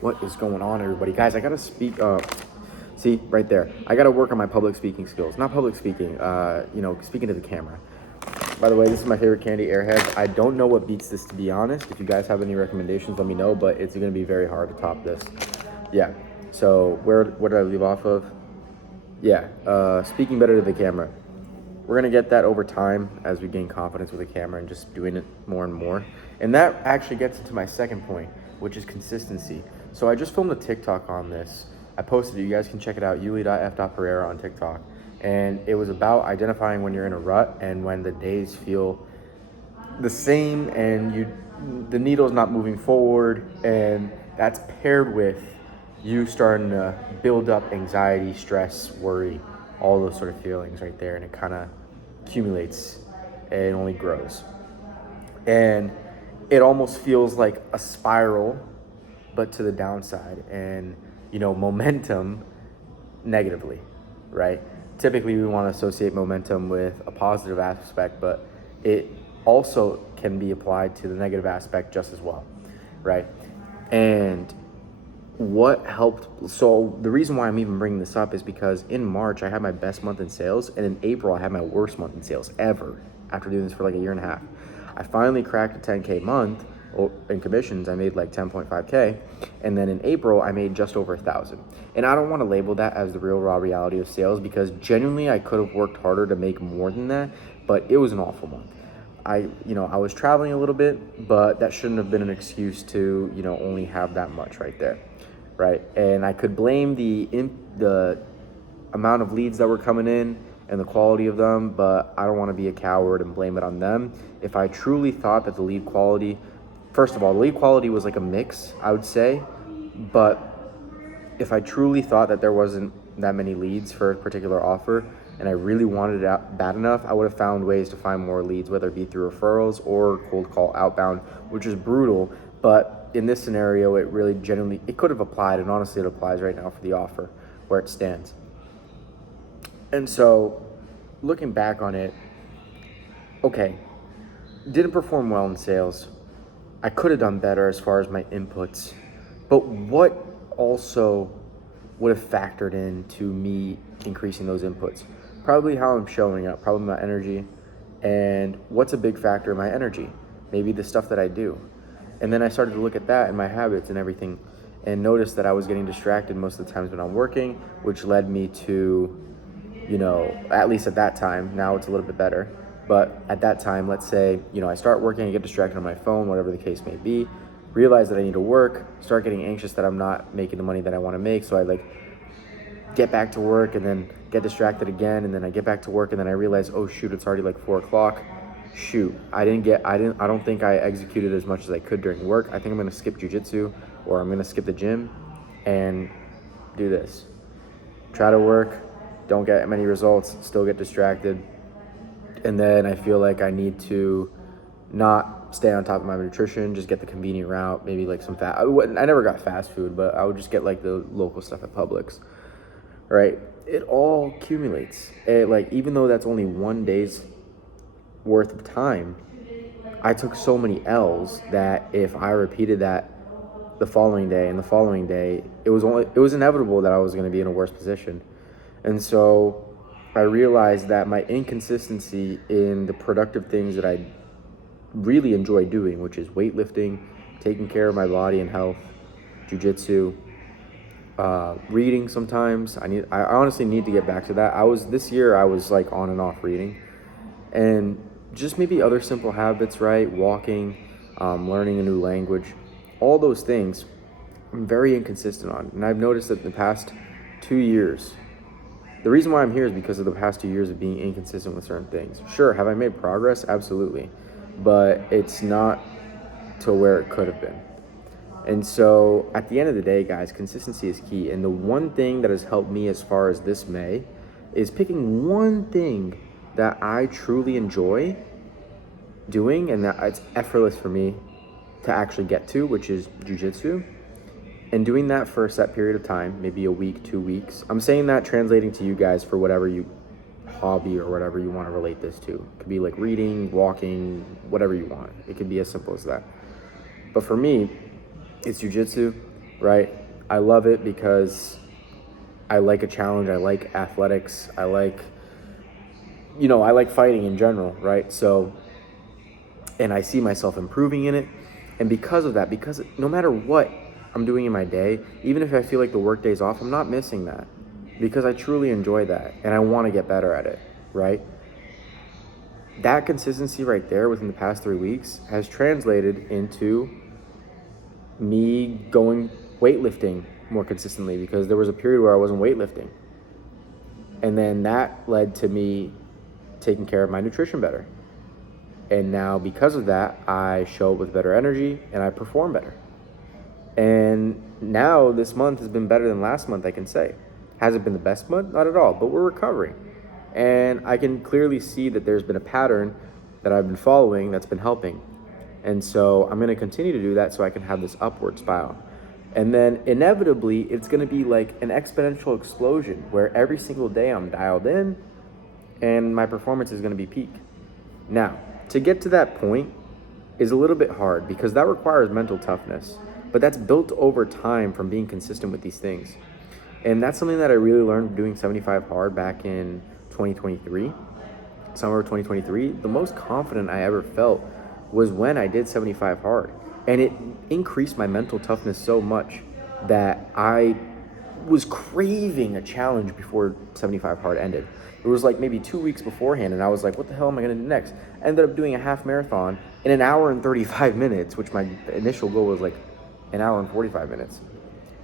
What is going on, everybody? Guys, I gotta speak up. See, right there. I gotta work on my public speaking skills. Not public speaking, speaking to the camera. By the way, this is my favorite candy, Airheads. I don't know what beats this, to be honest. If you guys have any recommendations, let me know, but it's gonna be very hard to top this. Yeah, so where did I leave off of? Yeah, speaking better to the camera. We're gonna get that over time as we gain confidence with the camera and just doing it more and more. And that actually gets into my second point, which is consistency. So I just filmed a TikTok on this. I posted it. You guys can check it out, yuli.f.pereira on TikTok. And it was about identifying when you're in a rut and when the days feel the same and the needle's not moving forward, and that's paired with you starting to build up anxiety, stress, worry, all those sort of feelings right there, and it kind of accumulates and it only grows. And it almost feels like a spiral, but to the downside, and momentum negatively, right? Typically we want to associate momentum with a positive aspect, but it also can be applied to the negative aspect just as well, right? And what helped, so the reason why I'm even bringing this up is because in March I had my best month in sales, and in April I had my worst month in sales ever after doing this for like a year and a half. I finally cracked a 10K month in commissions. I made like 10.5K, and then in April I made just over 1,000. And I don't want to label that as the real raw reality of sales, because genuinely I could have worked harder to make more than that, but it was an awful month. I was traveling a little bit, but that shouldn't have been an excuse to only have that much right there, right? And I could blame the amount of leads that were coming in and the quality of them, but I don't want to be a coward and blame it on them. If I truly thought that the lead quality, first of all, the lead quality was like a mix, I would say, but if I truly thought that there wasn't that many leads for a particular offer and I really wanted it out bad enough, I would have found ways to find more leads, whether it be through referrals or cold call outbound, which is brutal. But in this scenario, it really genuinely, it could have applied, and honestly it applies right now for the offer where it stands. And so looking back on it, okay, didn't perform well in sales. I could have done better as far as my inputs, but what also would have factored into me increasing those inputs? Probably how I'm showing up, probably my energy. And what's a big factor in my energy? Maybe the stuff that I do. And then I started to look at that and my habits and everything, and noticed that I was getting distracted most of the times when I'm working, which led me to, at least at that time, now it's a little bit better, but at that time, let's say, I start working, I get distracted on my phone, whatever the case may be, realize that I need to work, start getting anxious that I'm not making the money that I want to make, so I get back to work and then get distracted again, and then I get back to work and then I realize, oh shoot, it's already like 4 o'clock. Shoot, I don't think I executed as much as I could during work. I think I'm gonna skip jujitsu, or I'm gonna skip the gym and do this. Try to work, don't get many results, still get distracted. And then I feel like I need to not stay on top of my nutrition, just get the convenient route, maybe like some I never got fast food, but I would just get like the local stuff at Publix, right? It all accumulates. Even though that's only one day's worth of time, I took so many L's that if I repeated that the following day and the following day, it was inevitable that I was going to be in a worse position. And so I realized that my inconsistency in the productive things that I really enjoy doing, which is weightlifting, taking care of my body and health, jiu-jitsu, reading sometimes. I honestly need to get back to that. This year I was like on and off reading, and just maybe other simple habits, right? Walking, learning a new language, all those things I'm very inconsistent on. And I've noticed that the past 2 years, the reason why I'm here is because of the past 2 years of being inconsistent with certain things. Sure, have I made progress? Absolutely. But it's not to where it could have been. And so at the end of the day, guys, consistency is key. And the one thing that has helped me as far as this May is picking one thing that I truly enjoy doing and that it's effortless for me to actually get to, which is jiu-jitsu. And doing that for a set period of time, maybe a week, 2 weeks. I'm saying that translating to you guys for whatever hobby or whatever you want to relate this to. It could be like reading, walking, whatever you want. It could be as simple as that. But for me, it's jiu-jitsu, right? I love it because I like a challenge. I like athletics. I like fighting in general, right? So, and I see myself improving in it. And because of that, because no matter what I'm doing in my day, even if I feel like the work day's off, I'm not missing that because I truly enjoy that and I want to get better at it, right? That consistency right there within the past 3 weeks has translated into me going weightlifting more consistently because there was a period where I wasn't weightlifting. And then that led to me taking care of my nutrition better. And now because of that, I show up with better energy and I perform better. And now this month has been better than last month, I can say. Has it been the best month? Not at all, but we're recovering. And I can clearly see that there's been a pattern that I've been following that's been helping. And so I'm going to continue to do that so I can have this upward spiral. And then inevitably, it's going to be like an exponential explosion where every single day I'm dialed in and my performance is going to be peak. Now, to get to that point is a little bit hard because that requires mental toughness, but that's built over time from being consistent with these things. And that's something that I really learned doing 75 hard back in 2023, summer of 2023. The most confident I ever felt was when I did 75 hard. And it increased my mental toughness so much that I was craving a challenge before 75 hard ended. It was like maybe 2 weeks beforehand, and I was like, what the hell am I going to do next? I ended up doing a half marathon in an hour and 35 minutes, which my initial goal was like an hour and 45 minutes.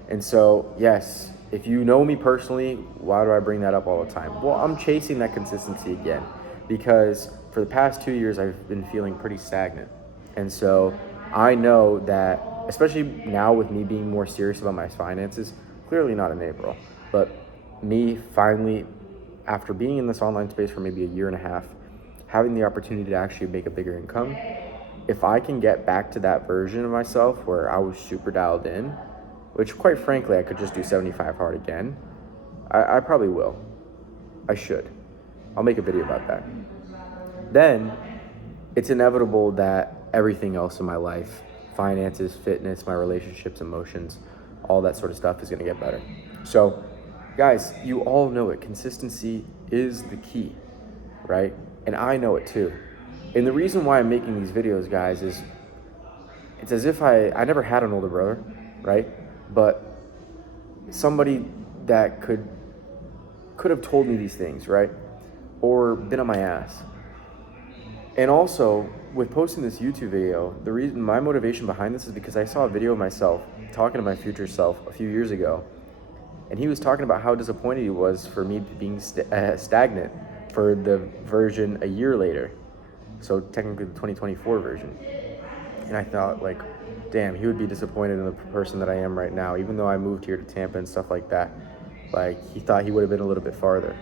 And so, yes, if you know me personally, why do I bring that up all the time? Well, I'm chasing that consistency again because for the past 2 years, I've been feeling pretty stagnant. And so I know that, especially now with me being more serious about my finances, clearly not in April, but me finally, after being in this online space for maybe a year and a half, having the opportunity to actually make a bigger income, if I can get back to that version of myself where I was super dialed in, which quite frankly, I could just do 75 hard again, I probably will. I should. I'll make a video about that. Then it's inevitable that everything else in my life, finances, fitness, my relationships, emotions, all that sort of stuff is going to get better. So guys, you all know it. Consistency is the key, right? And I know it too. And the reason why I'm making these videos, guys, is it's as if I never had an older brother, right? But somebody that could have told me these things, right? Or been on my ass. And also, with posting this YouTube video, the reason, my motivation behind this is because I saw a video of myself talking to my future self a few years ago. And he was talking about how disappointed he was for me being stagnant for the version a year later. So technically the 2024 version. And I thought, like, damn, he would be disappointed in the person that I am right now, even though I moved here to Tampa and stuff like that. Like, he thought he would have been a little bit farther.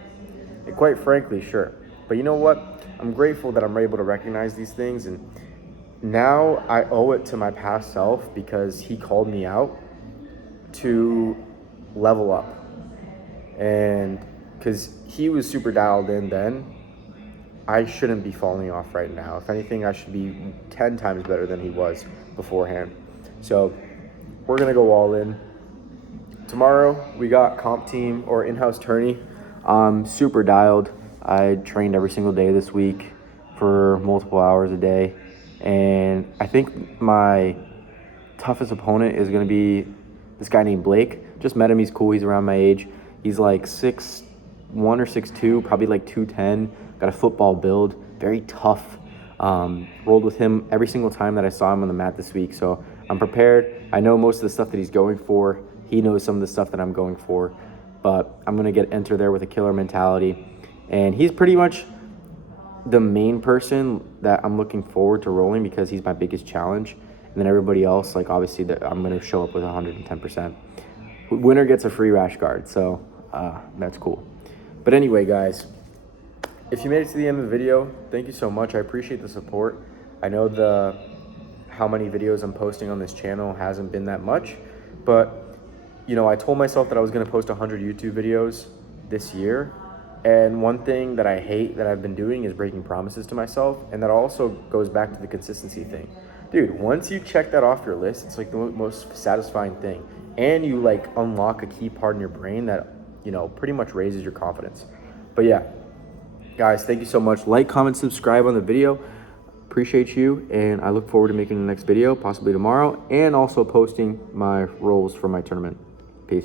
And quite frankly, sure. But you know what? I'm grateful that I'm able to recognize these things. And now I owe it to my past self because he called me out to level up. And because he was super dialed in then, I shouldn't be falling off right now. If anything, I should be 10 times better than he was beforehand. So we're going to go all in. Tomorrow we got comp team or in-house tourney. I'm super dialed. I trained every single day this week for multiple hours a day. And I think my toughest opponent is going to be this guy named Blake. Just met him. He's cool. He's around my age. He's like 6'1" or 6'2", probably like 210. Got a football build. Very tough. Rolled with him every single time that I saw him on the mat this week. So I'm prepared. I know most of the stuff that he's going for. He knows some of the stuff that I'm going for. But I'm going to enter there with a killer mentality. And he's pretty much the main person that I'm looking forward to rolling because he's my biggest challenge. And then everybody else, like obviously I'm going to show up with 110%. Winner gets a free rash guard, so that's cool. But anyway, guys, if you made it to the end of the video, thank you so much. I appreciate the support. I know how many videos I'm posting on this channel hasn't been that much, but you know, I told myself that I was going to post 100 YouTube videos this year. And one thing that I hate that I've been doing is breaking promises to myself. And that also goes back to the consistency thing. Dude, once you check that off your list, it's like the most satisfying thing. and you like unlock a key part in your brain that, you know, pretty much raises your confidence. But yeah, guys, thank you so much. Like, comment, subscribe on the video. Appreciate you, and I look forward to making the next video, possibly tomorrow, and also posting my rolls for my tournament. Peace.